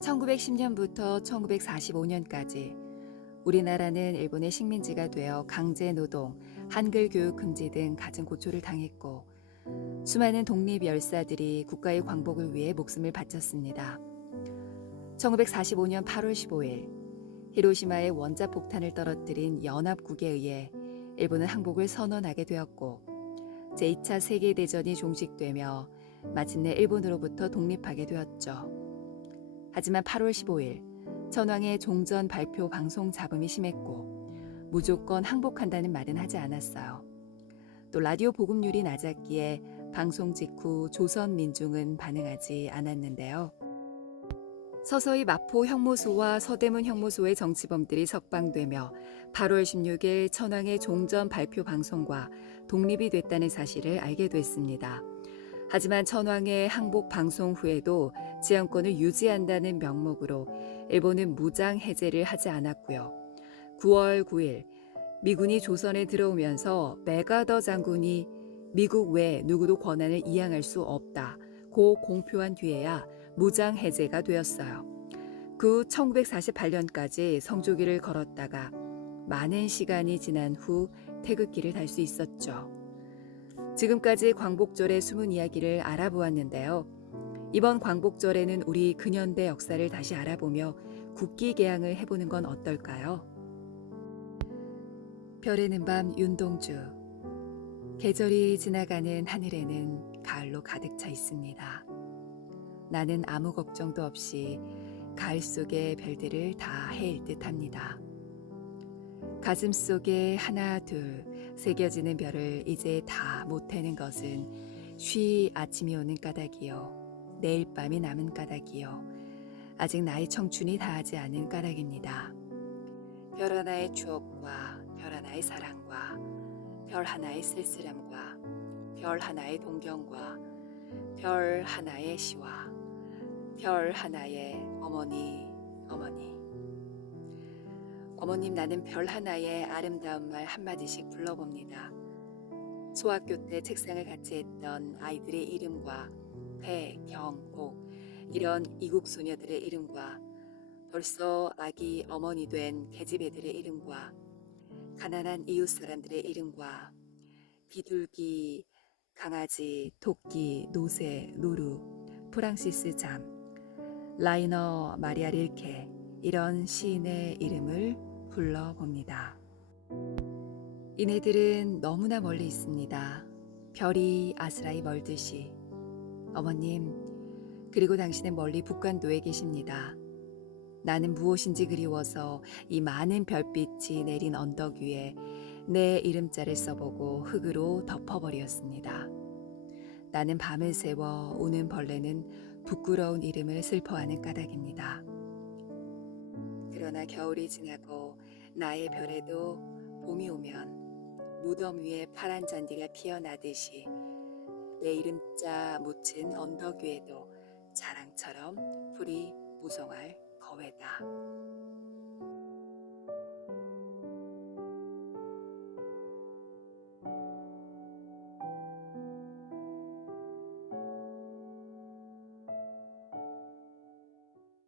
1910년부터 1945년까지 우리나라는 일본의 식민지가 되어 강제 노동, 한글 교육 금지 등 갖은 고초를 당했고 수많은 독립 열사들이 국가의 광복을 위해 목숨을 바쳤습니다. 1945년 8월 15일 히로시마에 원자 폭탄을 떨어뜨린 연합국에 의해 일본은 항복을 선언하게 되었고 제2차 세계대전이 종식되며 마침내 일본으로부터 독립하게 되었죠. 하지만 8월 15일 천황의 종전 발표 방송 잡음이 심했고 무조건 항복한다는 말은 하지 않았어요. 또 라디오 보급률이 낮았기에 방송 직후 조선 민중은 반응하지 않았는데요. 서서히 마포 형무소와 서대문 형무소의 정치범들이 석방되며 8월 16일 천황의 종전 발표 방송과 독립이 됐다는 사실을 알게 됐습니다. 하지만 천황의 항복 방송 후에도 지향권을 유지한다는 명목으로 일본은 무장 해제를 하지 않았고요. 9월 9일 미군이 조선에 들어오면서 메가더 장군이 미국 외 누구도 권한을 이양할 수 없다. 고 공표한 뒤에야 무장 해제가 되었어요. 그 1948년까지 성조기를 걸었다가 많은 시간이 지난 후 태극기를 달 수 있었죠. 지금까지 광복절의 숨은 이야기를 알아보았는데요. 이번 광복절에는 우리 근현대 역사를 다시 알아보며 국기 개항을 해보는 건 어떨까요? 별에는 밤 윤동주 계절이 지나가는 하늘에는 가을로 가득 차 있습니다. 나는 아무 걱정도 없이 가을 속의 별들을 다 헤일 듯 합니다. 가슴 속에 하나 둘 새겨지는 별을 이제 다 못해는 것은 쉬 아침이 오는 까닭이요 내일 밤이 남은 까닭이요 아직 나의 청춘이 다하지 않은 까닭입니다. 별 하나의 추억과 별 하나의 사랑과 별 하나의 쓸쓸함과 별 하나의 동경과 별 하나의 시와 별 하나의 어머니 어머니 어머님 나는 별 하나의 아름다운 말 한마디씩 불러봅니다. 소학교 때 책상을 같이 했던 아이들의 이름과 배, 경, 복 이런 이국 소녀들의 이름과 벌써 아기 어머니 된 계집애들의 이름과 가난한 이웃 사람들의 이름과 비둘기, 강아지, 토끼, 노새, 노루, 프랑시스 잠, 라이너 마리아 릴케 이런 시인의 이름을 불러봅니다. 이네들은 너무나 멀리 있습니다. 별이 아스라이 멀듯이. 어머님, 그리고 당신은 멀리 북간도에 계십니다. 나는 무엇인지 그리워서 이 많은 별빛이 내린 언덕 위에 내 이름자를 써보고 흙으로 덮어버렸습니다. 나는 밤을 새워 우는 벌레는 부끄러운 이름을 슬퍼하는 까닭입니다. 그러나 겨울이 지나고 나의 별에도 봄이 오면 무덤 위에 파란 잔디가 피어나듯이 내 이름자 묻힌 언덕 위에도 자랑처럼 풀이 무성할 거회다.